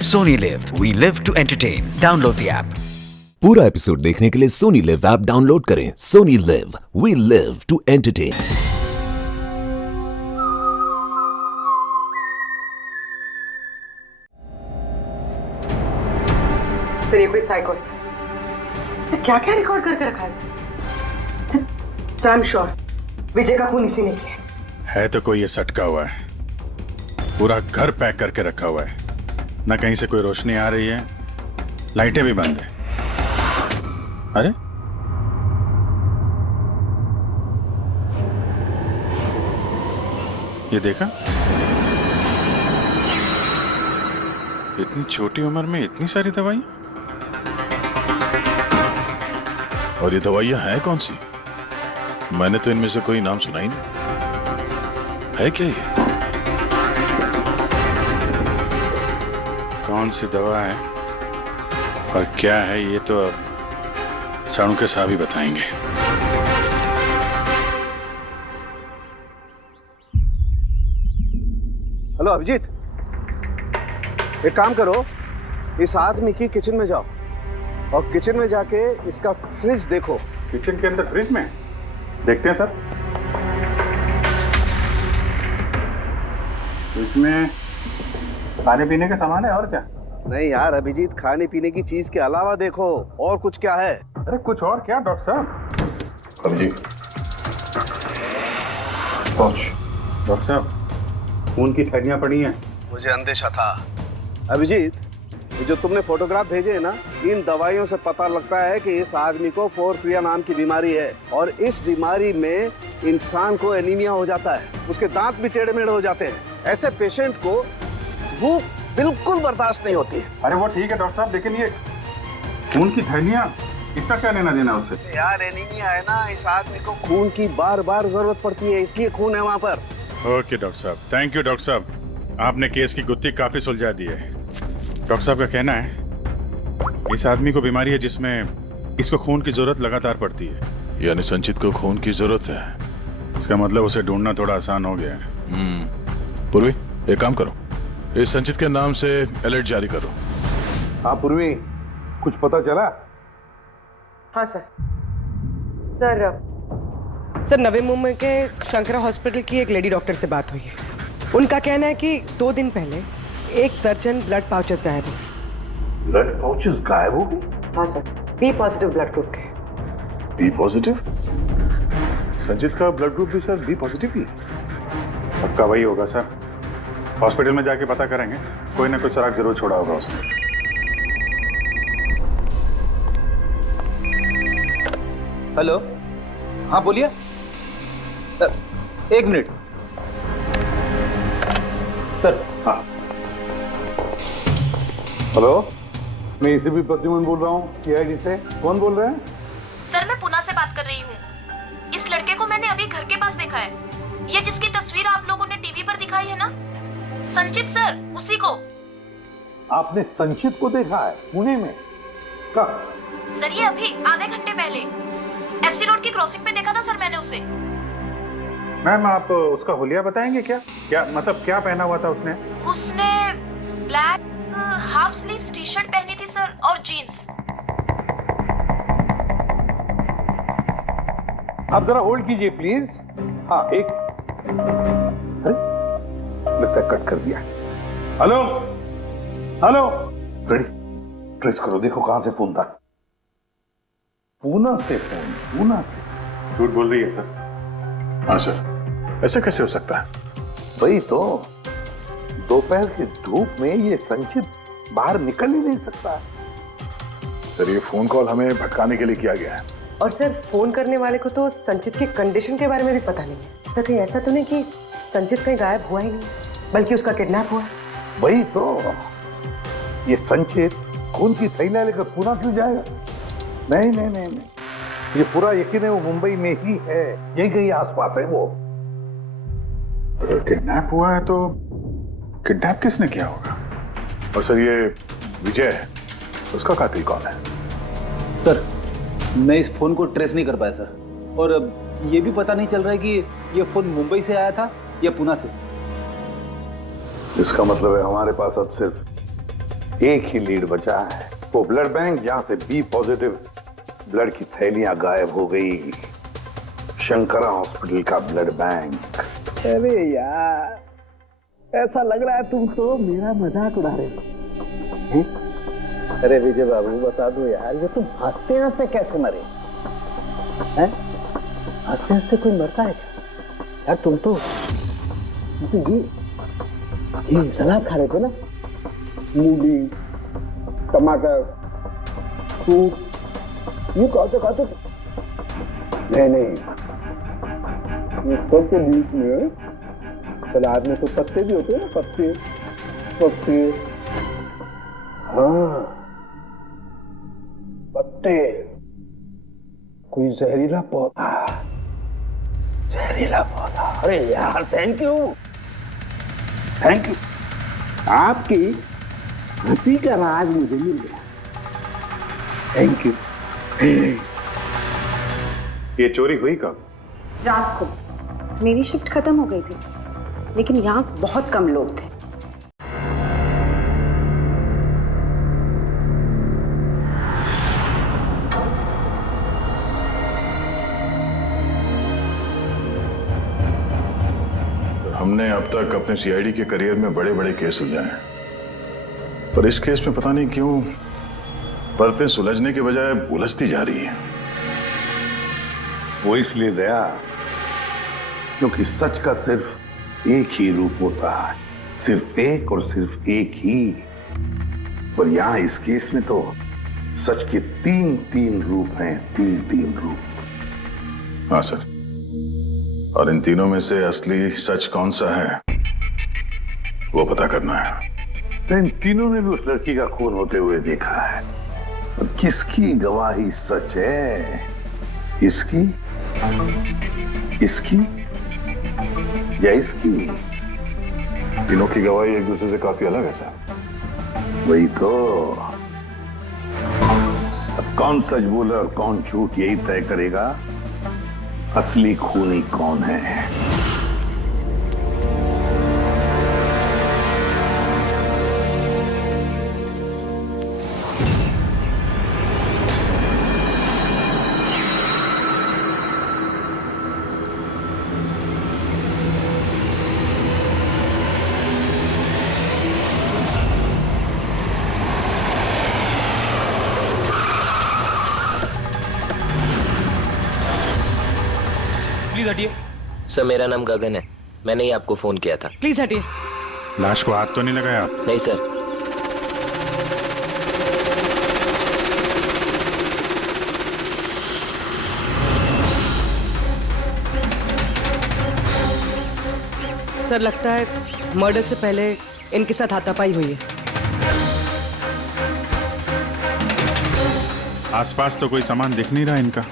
Sony Live. We live to entertain. Download the app. पूरा episode देखने के लिए सोनी लिव ऐप डाउनलोड करें। Sony LIV, we live to entertain. Sir ये कोई साइकोस है। क्या क्या रिकॉर्ड करके रखा है इसने? सर आई एम श्योर विजय का खून इसी ने किया है। तो कोई ये सटका हुआ है, पूरा घर पैक करके रखा हुआ है। ना कहीं से कोई रोशनी आ रही है, लाइटें भी बंद है। अरे ये देखा, इतनी छोटी उम्र में इतनी सारी दवाइयां। और ये दवाइयां हैं कौन सी? मैंने तो इनमें से कोई नाम सुना ही नहीं। है क्या ये? कौन सी दवा है और क्या है, ये तो अब साणु के साहब ही बताएंगे। हेलो अभिजीत, एक काम करो, इस आदमी की किचन में जाओ और किचन में जाके इसका फ्रिज देखो। किचन के अंदर फ्रिज में देखते हैं सर। इसमें खाने पीने का सामान है और क्या? नहीं यार अभिजीत, खाने पीने की चीज के अलावा देखो और कुछ क्या है। अरे कुछ और क्या डॉक्टर साहब? अभिजीत डॉक्टर साहब, खून की थैलियां पड़ी हैं। मुझे अंदेशा था। अभिजीत, ये जो तुमने फोटोग्राफ भेजे हैं ना, इन दवाइयों से पता लगता है कि इस आदमी को पोरफिरिया नाम की बीमारी है और इस बीमारी में इंसान को एनीमिया हो जाता है, उसके दांत भी टेढ़े मेढ़े हो जाते हैं। ऐसे पेशेंट को भूख बिल्कुल बर्दाश्त नहीं होती है। अरे वो ठीक है डॉक्टर साहब, लेकिन ये खून की थैलियां, इसका क्या लेना देना उससे? यार एनीमिया है ना, इस आदमी को खून की बार बार जरूरत पड़ती है, इसलिए खून है वहाँ पर। ओके डॉक्टर साहब, थैंक यू डॉक्टर साहब, आपने केस की गुत्थी काफी सुलझा दी है। डॉक्टर साहब का कहना है इस आदमी को बीमारी है जिसमें इसको खून की जरूरत लगातार पड़ती है। यानी संचित को खून की जरूरत है, इसका मतलब उसे ढूंढना थोड़ा आसान हो गया है। पूर्वी, एक काम करो, इस संचित के नाम से अलर्ट जारी करो। हाँ पूर्वी, कुछ पता चला? हाँ सर नवी मुंबई के शंकरा हॉस्पिटल की एक लेडी डॉक्टर से बात हुई है। उनका कहना है कि 2 दिन पहले 1 दर्जन ब्लड पाउचेस गायब हो। ब्लड पाउचेस गायब हो गए? हाँ sir, B positive blood group के। B positive? संचित का ब्लड ग्रुप भी सर बी पॉजिटिव ही। पक्का वही होगा सर, हॉस्पिटल में जाके पता करेंगे, कोई ना कोई सुराग जरूर छोड़ा होगा उसने। हेलो, हाँ बोलिए। 1 मिनट सर। हाँ हेलो, मैं एसीपी प्रद्युमन बोल रहा हूँ सीआईडी से। कौन बोल रहे हैं? सर मैं पुणे से बात कर रही हूँ। इस लड़के को मैंने अभी घर के पास देखा है। ये जिसकी तस्वीर आप लोगों ने टीवी पर दिखाई है ना, संचित सर, उसी को। आपने संचित को देखा है पुणे में? कब? सर ये अभी आधे घंटे पहले एफसी रोड की क्रॉसिंग पे देखा था सर मैंने उसे। मैम आप उसका हुलिया बताएंगे क्या? क्या मतलब क्या पहना हुआ था उसने? उसने black half sleeves T shirt पहनी थी सर और जीन्स। आप जरा होल्ड कीजिए प्लीज। हाँ एक, अरे लगता है कट कर दिया। हेलो हेलो, रेडी, ट्रेस करो, देखो कहां से फोन था। पूना से फोन, पूना से। झूठ बोल रही है सर। हाँ सर, ऐसा कैसे हो सकता है? वही तो, दोपहर की धूप में ये संचित बाहर निकल ही नहीं सकता। सर ये फोन कॉल हमें भटकाने के लिए किया गया है। और सर फोन करने वाले को तो संचित की कंडीशन के बारे में भी पता नहीं है। सर कहीं ऐसा तो नहीं कि संचित कहीं गायब हुआ ही नहीं, बल्कि उसका किडनैप हुआ? वही तो, ये संचित खून की थैलियां लेकर पूना क्यों जाएगा? नहीं नहीं नहीं नहीं, ये पूरा यकीन है वो मुंबई में ही है, यही कहीं आसपास है वो। अगर किडनैप हुआ है तो किडनैप किसने किया होगा? और सर ये विजय है, उसका कातिल कौन है? सर मैं इस फोन को ट्रेस नहीं कर पाया सर, और ये भी पता नहीं चल रहा है कि ये फोन मुंबई से आया था या पुणे से। इसका मतलब है हमारे पास अब सिर्फ एक ही लीड बचा है, वो ब्लड बैंक जहां से बी पॉजिटिव ब्लड की थैलियां गायब हो गई। शंकरा हॉस्पिटल का ब्लड बैंक। अरे यार, ऐसा लग रहा है तुम तो मेरा मजाक उड़ा रहे हो। अरे विजय बाबू बता दो यार, ये तुम हंसते हंसते कैसे मरे हैं? हंसते हंसते कोई मरता है क्या यार? तुम तो ये सलाद खा रहे थे ना, मूली टमाटर फ्रूट, ये खाते नहीं, ये सब के बीच में सलाद में तो पत्ते भी होते हैं ना, पत्ते। हाँ, पत्ते, कोई जहरीला पौधा। अरे यार, थैंक यू। आपकी हंसी का राज मुझे मिल गया। Thank you. ये चोरी हुई कब? रात को मेरी शिफ्ट खत्म हो गई थी, लेकिन यहाँ बहुत कम लोग थे। हमने अब तक अपने सीआईडी के करियर में बड़े बड़े केस सुलझाए हैं, पर इस केस में पता नहीं क्यों परतें सुलझने के बजाय उलझती जा रही है। वो इसलिए दया, क्योंकि सच का सिर्फ एक ही रूप होता है, सिर्फ एक और सिर्फ एक ही। और यहां इस केस में तो सच के तीन रूप हैं, तीन रूप। हाँ सर, और इन तीनों में से असली सच कौन सा है वो पता करना है। इन तीनों ने भी उस लड़की का खून होते हुए देखा है, और किसकी गवाही सच है? इसकी या इसकी? तीनों की गवाही एक दूसरे से काफी अलग है सर। वही तो। अब कौन सच बोले और कौन झूठ, यही तय करेगा असली खूनी कौन है। प्लीज हटिए। सर मेरा नाम गगन है, मैंने ही आपको फोन किया था। प्लीज हटिए। लाश को हाथ तो नहीं लगाया आप? नहीं सर। सर लगता है मर्डर से पहले इनके साथ हाथापाई हुई है। आसपास तो कोई सामान दिख नहीं रहा इनका,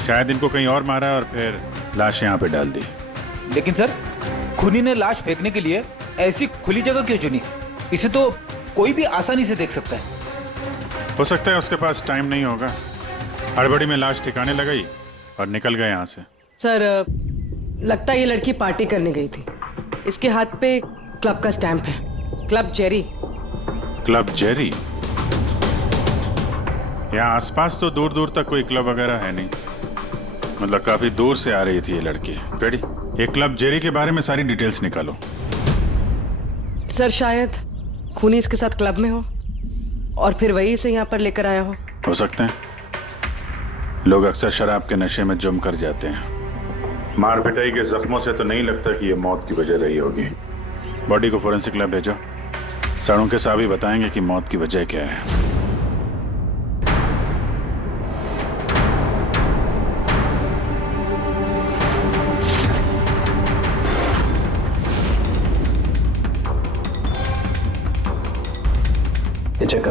शायद इनको कहीं और मारा और फिर लाश यहाँ पे डाल दी। लेकिन सर, खूनी ने लाश फेंकने के लिए ऐसी खुली जगह क्यों चुनी? इसे तो कोई भी आसानी से देख सकता है। हो सकता है उसके पास टाइम नहीं होगा, हड़बड़ी में लाश ठिकाने लगाई और निकल गए यहाँ से। सर लगता है ये लड़की पार्टी करने गई थी। इसके हाथ पे क्लब का स्टैंप है, क्लब जेरी। Club Jerry? यहाँ आसपास तो दूर दूर तक कोई क्लब वगैरह है नहीं, मतलब काफी दूर से आ रही थी ये लड़की। रेडी, ये क्लब जेरी के बारे में सारी डिटेल्स निकालो। सर शायद खूनी इसके साथ क्लब में हो और फिर वही इसे यहाँ पर लेकर आया हो सकते हैं। लोग अक्सर शराब के नशे में जम कर जाते हैं। मार पिटाई के जख्मों से तो नहीं लगता कि ये मौत की वजह रही होगी। बॉडी को फोरेंसिक लैब भेजो, सारों के साहब ही बताएंगे कि मौत की वजह क्या है। ये चेक कर।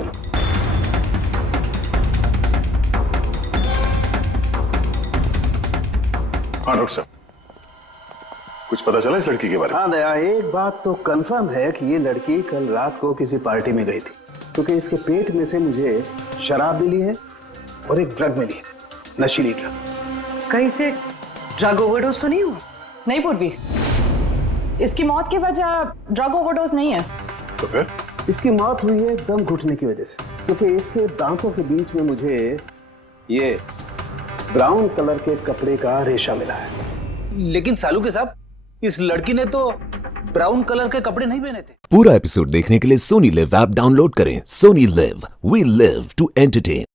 हाँ डॉक्टर साहब, कुछ पता चला इस लड़की के बारे में? हाँ दया, एक बात तो कंफर्म है कि ये लड़की कल रात को किसी पार्टी में गई थी, क्योंकि इसके पेट में से मुझे शराब मिली है और एक ड्रग मिली है, नशीली ड्रग। कहीं से ड्रग ओवरडोज तो नहीं हुआ? नहीं पूर्वी, इसकी मौत की वजह ड्रग ओवरडोज नहीं है। तो फिर इसकी मौत हुई है दम घुटने की वजह से, क्योंकि इसके दांतों के बीच में मुझे ये ब्राउन कलर के कपड़े का रेशा मिला है। लेकिन सालू के साहब, इस लड़की ने तो ब्राउन कलर के कपड़े नहीं पहने थे। पूरा एपिसोड देखने के लिए सोनी लिव ऐप डाउनलोड करें। Sony LIV, we live to entertain.